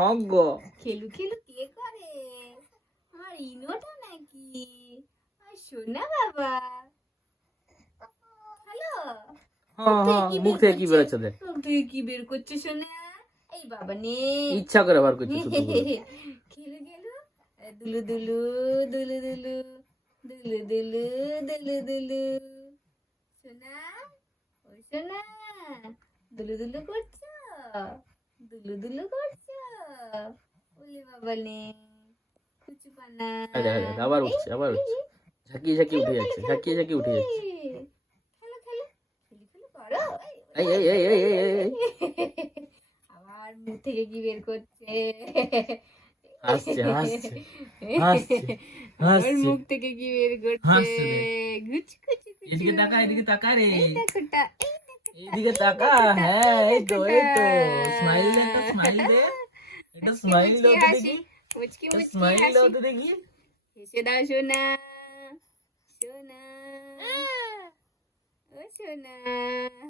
হগ্গ খেলু খেলু কে করে? আমার ইনোটা নাকি? আর শোনা বাবা। হ্যালো? হ্যাঁ হ্যাঁ মুখ থেকে কি বেরোচ্ছে দেখ তুই কি বের করছিস শোনা এই বাবা নে। ইচ্ছা করে বার করছে খেলু খেলু। দুলু দুলু দুলু দুলু দুলু দুলু দুলু দুলু। শোনা ও শোনা দুলু দুলু করছ? দুলু দুলু করছ? আবার উঠছে আবার উঠছে ঝাঁকিয়ে ঝাঁকিয়ে উঠে যাচ্ছে ঝাঁকিয়ে ঝাঁকিয়ে উঠে যাচ্ছে এই এই এই এই এই, এই, এই। আবার মুখ থেকে কি বের করছে হাসছে হাসছে হাসছে মুখ থেকে কি বের করছে গুচ গুচ গুচ এদিকে তাকা এদিকে তাকা রে এইদিকে তাকা হ্যাঁ এই তো এই তো স্মাইল দে স্মাইল দে এটা স্মাইল দাও তো দেখি। মুচকি মুচকি স্মাইল দাও তো দেখি। হেসে দাও সোনা সোনা ও সোনা।